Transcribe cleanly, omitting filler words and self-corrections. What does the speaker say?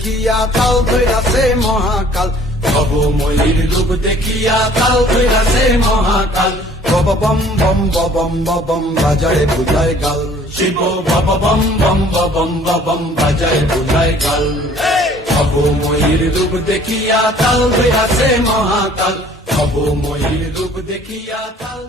দেখিয়া তাল ধইরাছে মহাকাল, ভব ময়ূর রূপ দেখিয়া তাল ধইরাছে মহাকাল। বব বম বম বম বম বাজায় বুঝায় গাল, শিব বব বম বম বম বম বাজায় বুঝায় গাল। ভব ময়ূর রূপ দেখিয়া তাল ধইরাছে মহাকাল, ভব ময়ূর রূপ দেখিয়া তাল